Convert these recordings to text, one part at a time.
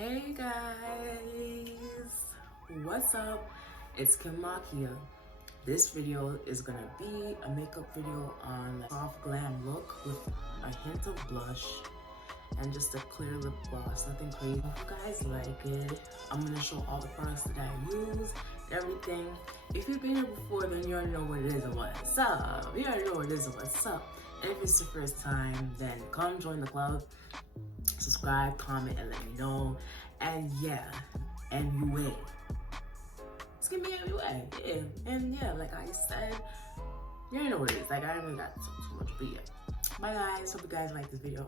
Hey guys, what's up? It's Kim here. This video is gonna be a makeup video on a soft glam look with a hint of blush and just a clear lip gloss, nothing crazy. If you guys like it, I'm gonna show all the products that I use, everything. If you've been here before, then you already know what it is and what's up. You already know what it is and what's up. And if it's your first time, then come join the club. Subscribe, comment, and let me know. And yeah, and you wait. Just give me every way. Yeah. And yeah, like I said, you already know what it is. Like I haven't got too much, but yeah. Bye guys. Hope you guys like this video.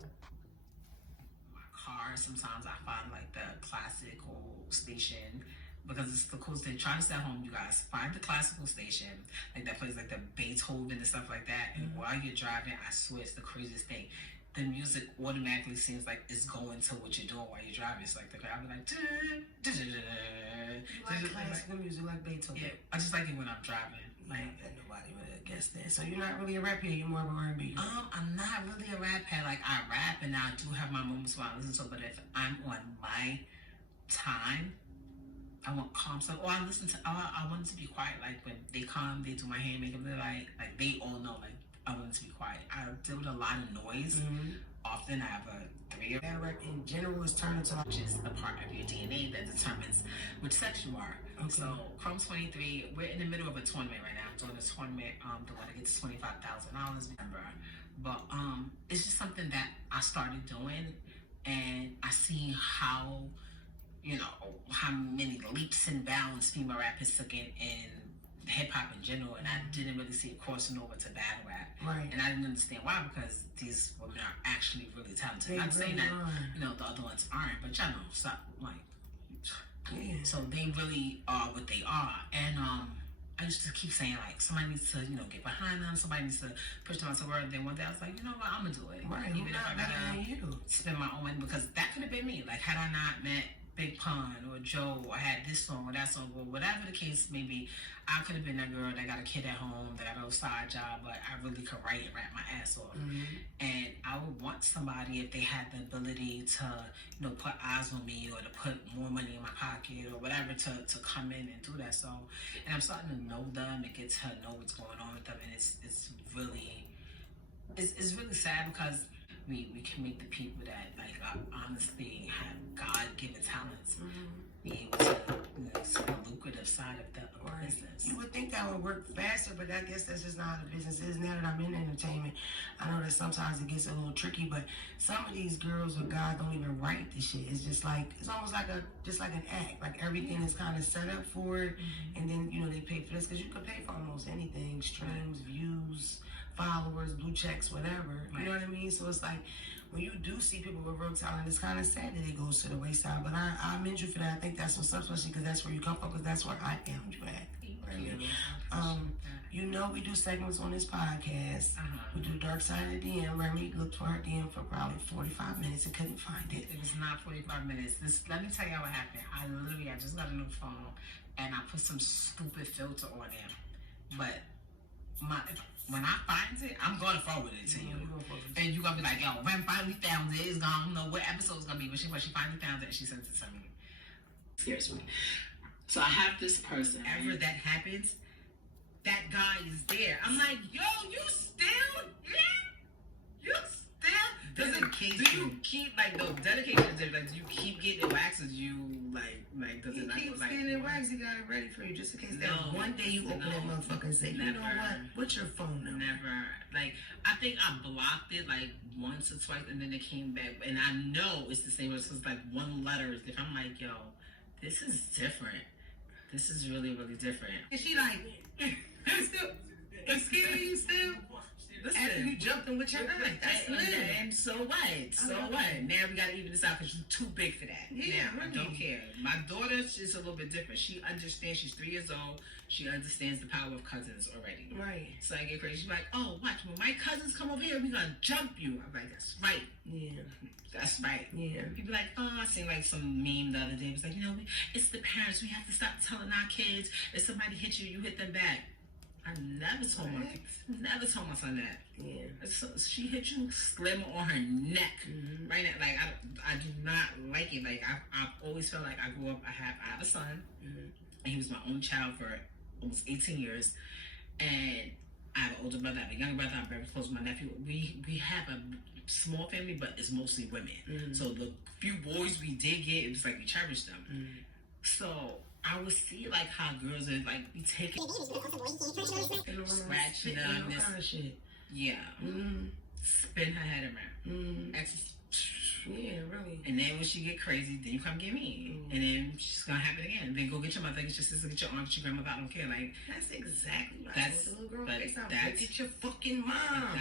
Car, sometimes I find like the classical station because it's the coolest thing. Try to stay at home, you guys. Find the classical station, like that plays like the Beethoven and stuff like that. And while you're driving, I swear it's the craziest thing. The music automatically seems like it's going to what you're doing while you're driving. It's like I'll be like, you like classical music like Beethoven? Yeah, I just like it when I'm driving. Like, nobody would have guessed that. So you're not really a rap head, you're more of a R&B. I'm not really a rap head. Like I rap and I do have my moments where I listen to it, but if I'm on my time, I want calm stuff. Or I listen to, I want it to be quiet. Like when they come, they do my hair, makeup, they're like they all know, like I want it to be quiet. I deal with a lot of noise. Often I have a 3 that rap in general is turned into which is the part of your DNA that determines which sex you are. Okay. So Chrome's 23, we're in the middle of a tournament right now. I'm doing a tournament, the one that gets $25,000, remember. But it's just something that I started doing and I see how, you know, how many leaps and bounds female rappers took in hip-hop in general, and I didn't really see it crossing over to battle rap. Right. And I didn't understand why, because these women are actually really talented. Not saying that, you know, the other ones aren't, but y'all know, so, like, so they really are what they are. And I used to keep saying, like, somebody needs to, you know, get behind them, somebody needs to push them out to work. Then one day I was like, you know what, I'm gonna do it. Right. Even if I gotta spend my own money, because that could have been me. Like, had I not met Big Pun or Joe, or had this song or that song, or whatever the case may be, I could have been that girl that got a kid at home, that got a side job, but I really could write and rap my ass off. And I would want somebody, if they had the ability to, you know, put eyes on me or to put more money in my pocket or whatever, to come in and do that. So, and I'm starting to know them and get to know what's going on with them, and it's really sad because we can make the people that like honestly have God-given talents be able to, you know, see the lucrative side of the business. You would think that would work faster, but I guess that's just not how the business is. Now that I'm in entertainment, I know that sometimes it gets a little tricky, but some of these girls or guys don't even write the shit. It's just like, it's almost like an act. Like everything is kind of set up for it, and then, you know, they pay for this, because you could pay for almost anything: streams, views, followers, blue checks, whatever. You know what I mean? So it's like, when you do see people with real talent, it's kind of sad that it goes to the wayside. But I commend you for that. I think that's what's up, especially because that's where you come from, because that's where I found you at. You know, we do segments on this podcast. We do Dark Side of the DM. Remy looked for her DM for probably 45 minutes and couldn't find it. It was not 45 minutes. Let me tell you what happened. I just got a new phone and I put some stupid filter on it. But when I find it, I'm going to forward it to you. And you're going to be like, yo, Rem finally found it. It's gone. I don't know what episode it's going to be, but she finally found it and she sent it to me. Seriously. So I have this person. Ever that happens, that guy is there. I'm like, yo, you still? Yeah? You still? Do you keep, like, those dedications, like, do you keep getting it waxed, or do you, like, does it not, keep like... getting it waxed, he got it ready for you, just in case that one day you open that motherfucker and say, you know what, what's your phone number? Never. Like, I think I blocked it, like, once or twice, and then it came back, and I know it's the same, it's just, like, one letter is different. I'm like, yo, this is different. This is really, really different. And she like, it's scared you still? Listen, after you jumped in with your eyes, that's lit. And so what? So what? Now we gotta even this out because you're too big for that. Yeah, now, I don't care. My daughter is a little bit different. She understands. She's 3 years old. She understands the power of cousins already. Right. So I get crazy. She's like, oh, watch, when my cousins come over here, we gonna jump you. I'm like, that's right. Yeah. That's right. Yeah. People like, oh, I seen like some meme the other day. It was like, you know, it's the parents. We have to stop telling our kids if somebody hits you, you hit them back. I never told my son that. Yeah. So she hit you, slam on her neck. Right now, like I do not like decade. Like I've always felt like I grew up. I have a son, and he was my only child for almost 18 years, and I have an older brother, I have a younger brother. I'm very close with my nephew. We have a small family, but it's mostly women. So the few boys we did get, it was like we cherished them. So I would see like how girls are like be taking, scratching them, this kind of shit. Yeah. Spin her head around. Yeah, really. And then when she get crazy, then you come get me. And then she's gonna happen again. Then go get your mother, get your sister, get your aunt, get your grandmother. I don't care. Like that's exactly what that's I told the little girl. but that's get your fucking mom.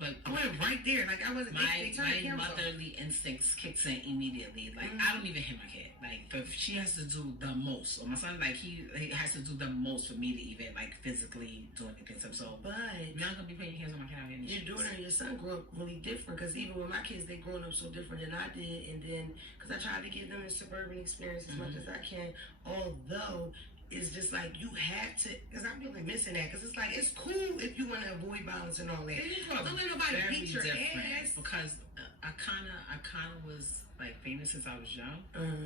But I went right there. Like I wasn't. My motherly instincts kicks in immediately. Like I don't even hit my kid. Like, but she has to do the most. Or my son, like he has to do the most for me to even like physically do anything. So, but you're not gonna be putting your hands on my kid out here. Your daughter and your son grew up really different. Because even with my kids, they growing up so different than I did. And then because I tried to give them a suburban experience as much as I can, although it's just like you have to, because I'm really missing that. Because it's like it's cool if you want to avoid violence and all that. Don't let nobody beat your ass. Because I kind of was like famous since I was young,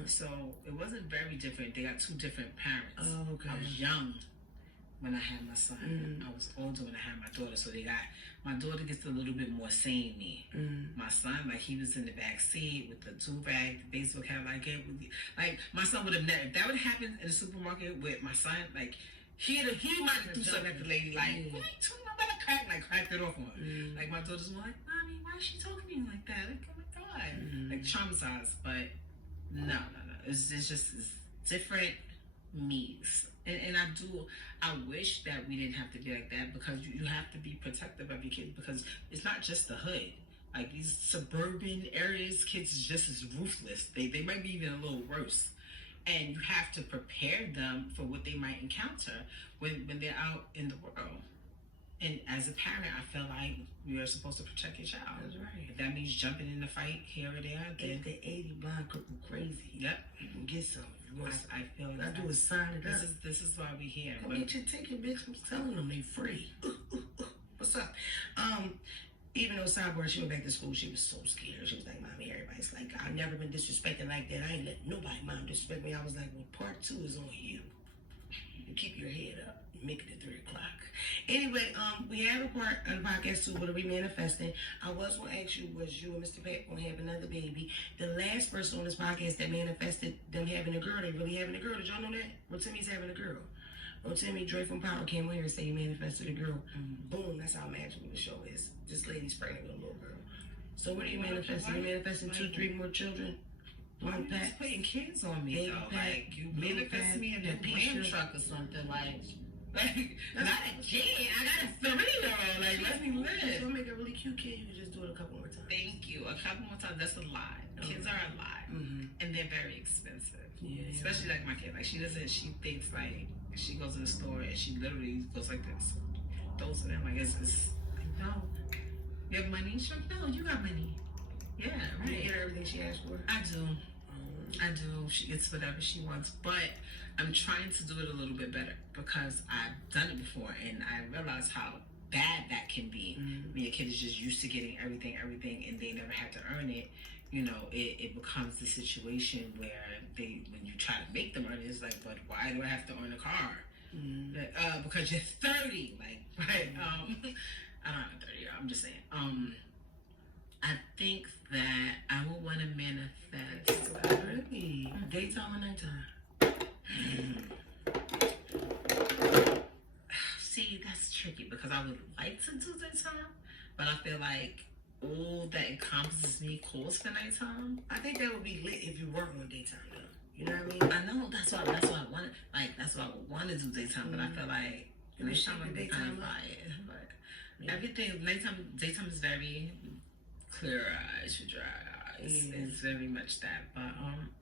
so it wasn't very different. They got two different parents. Oh, okay. I was young when I had my son. I was older when I had my daughter. So my daughter gets a little bit more say in me. My son, like he was in the back seat with the do-rag, the baseball cap, like my son would have never. If that would happen in the supermarket with my son, like he might have threw something at the lady, like what are you talking about? Cracked it off on her. Like my daughter's like, mommy, why is she talking to you like that? Like, oh my god, like traumatized. But no. It's just different me's. And I wish that we didn't have to be like that, because you have to be protective of your kids, because it's not just the hood. Like these suburban areas, kids is just as ruthless. They might be even a little worse. And you have to prepare them for what they might encounter when they're out in the world. And as a parent, I feel like you're supposed to protect your child. That's right. If that means jumping in the fight here or there, then the 80 blind could go crazy. Yep. You can get some. I feel like I do is sign it up. This is why we here. Go get your ticket, bitch. I'm telling them they free. What's up? Even though Cyborg, she went back to school, she was so scared. She was like, Mommy, everybody's like, I've never been disrespected like that. I ain't let nobody mom disrespect me. I was like, well, part 2 is on you. You keep your head up. Make it at 3 o'clock. Anyway, we have a part on the podcast too, what are we manifesting? I was going to ask you, was you and Mr. Pat going to have another baby? The last person on this podcast that manifested them having a girl, they really having a girl. Did y'all know that? Rotimi's having a girl. Rotimi, Dre from Power came on here and said he manifested a girl. Boom, that's how magical the show is. This lady's pregnant with a little girl. So what are you manifesting? You manifesting 2, 3 more children? One Pat? Just putting kids on me, Baby though. Pat, Like, you manifest me in a Glam truck or something, like not a kid. I got a 3-year-old. Like, let me live. You'll make a really cute kid. You just do it a couple more times. Thank you. A couple more times. That's a lot. Kids are a lot, and they're very expensive. Yeah. Especially like my kid. Like she thinks like she goes to the store and she literally goes like this. Those of them, like it's like, no. You have money? She's like, no, you got money. Yeah, right. You get her everything she asked for. I do. I do. She gets whatever she wants, but I'm trying to do it a little bit better because I've done it before, and I realize how bad that can be when your kid is just used to getting everything, and they never had to earn it. You know, it becomes the situation where when you try to make them earn it, it's like, but why do I have to earn a car? Like, because you're 30. Like, right? I don't have 30. I'm just saying. I think that I would want to manifest. Really? Daytime or nighttime? See, that's tricky because I would like to do daytime, but I feel like all that encompasses me calls for nighttime. I think that would be lit if you work on daytime, though. You know what I mean? I know that's why I want. Like that's why I would want to do daytime, but I feel like nighttime would be kind of fire. But everything daytime is very clear eyes for dry eyes. It's very much that, but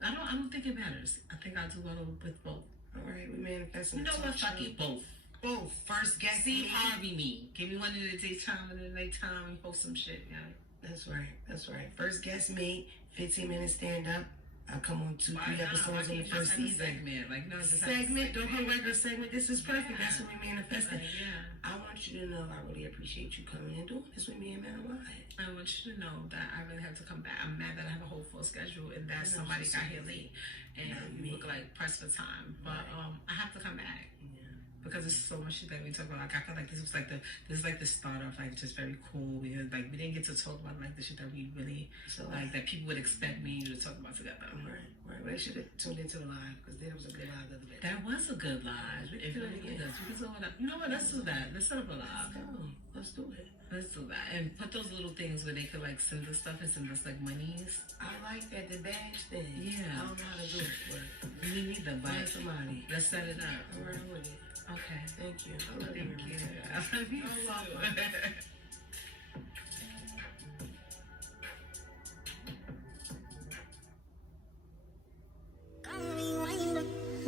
I don't think it matters. I think I'll do well with both. All right, we manifesting. You know what? Fuck it, both. Both. First guess. See Harvey me. Give me one in the daytime and the nighttime and post some shit. Yeah. That's right. First guess me. 15 minutes stand up. I come on 2, 3 episodes in the first season. Segment. Like no segment. Don't have regular segment. This is perfect. That's what we manifested. Yeah. I want you to know I really appreciate you coming and doing this with me and Man Alive. I want you to know that I really have to come back. I'm mad that I have a whole full schedule, and that somebody got here late, and you look like pressed for time. But I have to come back. Because there's so much shit that we talk about. Like, I feel like this is like the start of like just very cool, because like we didn't get to talk about like the shit that we really like that people would expect me to talk about together. Right. They should have tuned into the live, because there was a good live the other day. That was a good live. If you know what, let's do that. Let's set up a live. Let's do it. Let's do that. And put those little things where they could like send us stuff and send us like monies. I like that, the badge thing. Yeah. I don't know how to do it, but me neither, but somebody. Let's set it up. I'm right with it. Okay. Thank you. I love Thank you. I love you. You're welcome.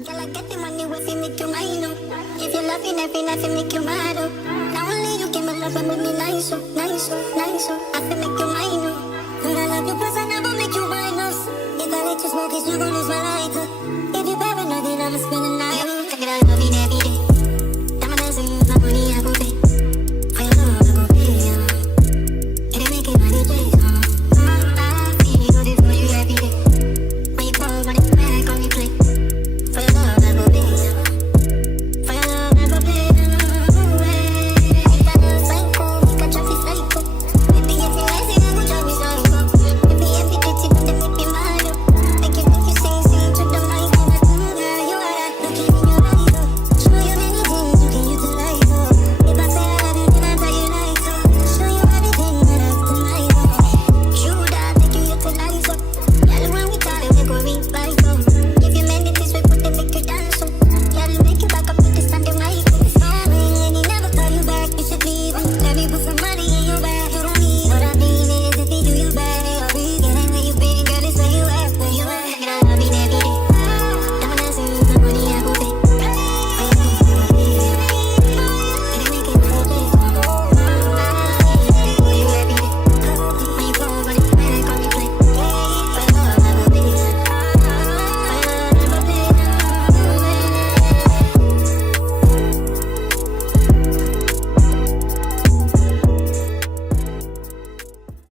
Girl, I get the money if you make you mine up. If you're laughing every night, you make you mad up. Now only you give me love and make me nice up, nice up, nice up. I feel make you mine up. Girl, I love you, plus I never make you minus. If I let you smoke, it's you gon' lose my lighter.